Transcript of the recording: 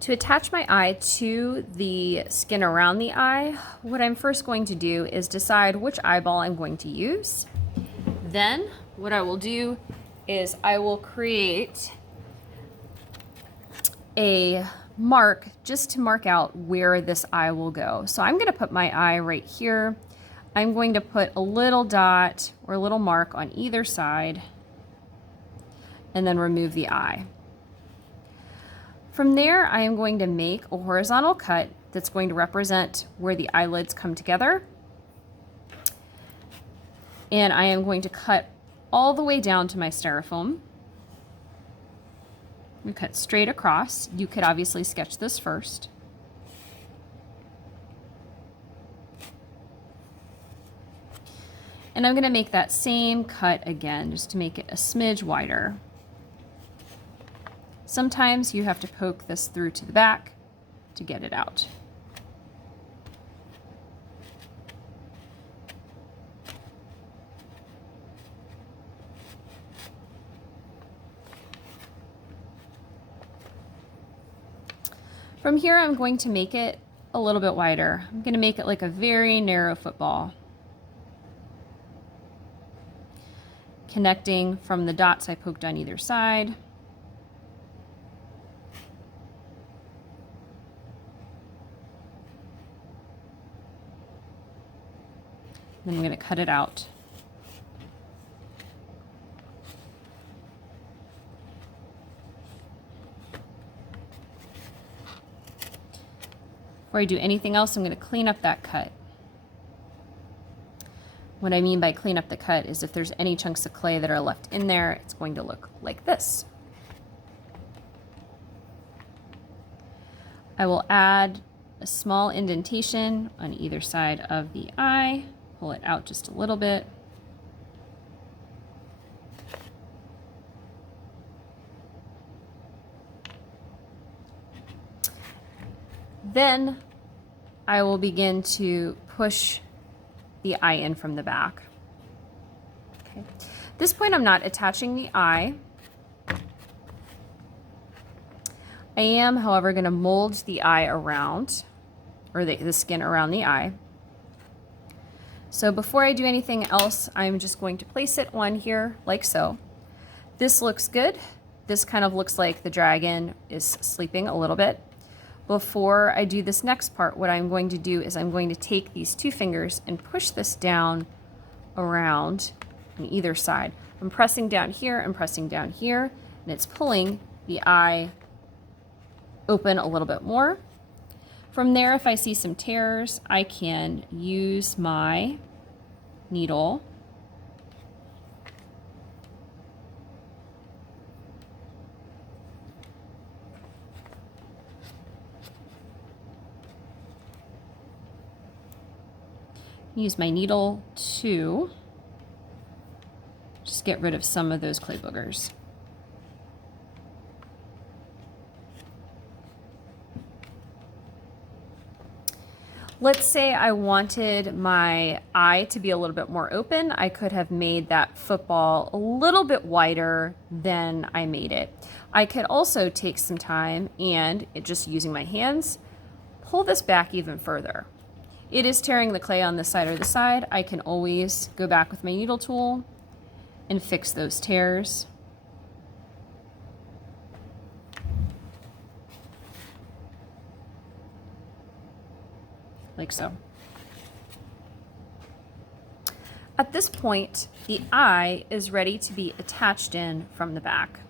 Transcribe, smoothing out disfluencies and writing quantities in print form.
To attach my eye to the skin around the eye, what I'm first going to do is decide which eyeball I'm going to use. Then what I will do is I will create a mark just to mark out where this eye will go. So I'm going to put my eye right here. I'm going to put a little dot or a little mark on either side and then remove the eye. From there, I am going to make a horizontal cut that's going to represent where the eyelids come together. And I am going to cut all the way down to my styrofoam. We cut straight across. You could obviously sketch this first. And I'm going to make that same cut again, just to make it a smidge wider. Sometimes you have to poke this through to the back to get it out. From here, I'm going to make it a little bit wider. I'm going to make it like a very narrow football, connecting from the dots I poked on either side. Then I'm going to cut it out. Before I do anything else, I'm going to clean up that cut. What I mean by clean up the cut is if there's any chunks of clay that are left in there, it's going to look like this. I will add a small indentation on either side of the eye. Pull it out just a little bit. Then I will begin to push the eye in from the back. Okay. At this point, I'm not attaching the eye. I am, however, going to mold the eye around, or the skin around the eye. So before I do anything else, I'm just going to place it on here like so. This looks good. This kind of looks like the dragon is sleeping a little bit. Before I do this next part, what I'm going to do is I'm going to take these two fingers and push this down around on either side. I'm pressing down here and pressing down here, and it's pulling the eye open a little bit more. From there, if I see some tears, I can use my needle to just get rid of some of those clay boogers. Let's say I wanted my eye to be a little bit more open. I could have made that football a little bit wider than I made it. I could also take some time and, just using my hands, pull this back even further. It is tearing the clay on this side or the side. I can always go back with my needle tool and fix those tears. Like so. At this point, the eye is ready to be attached in from the back.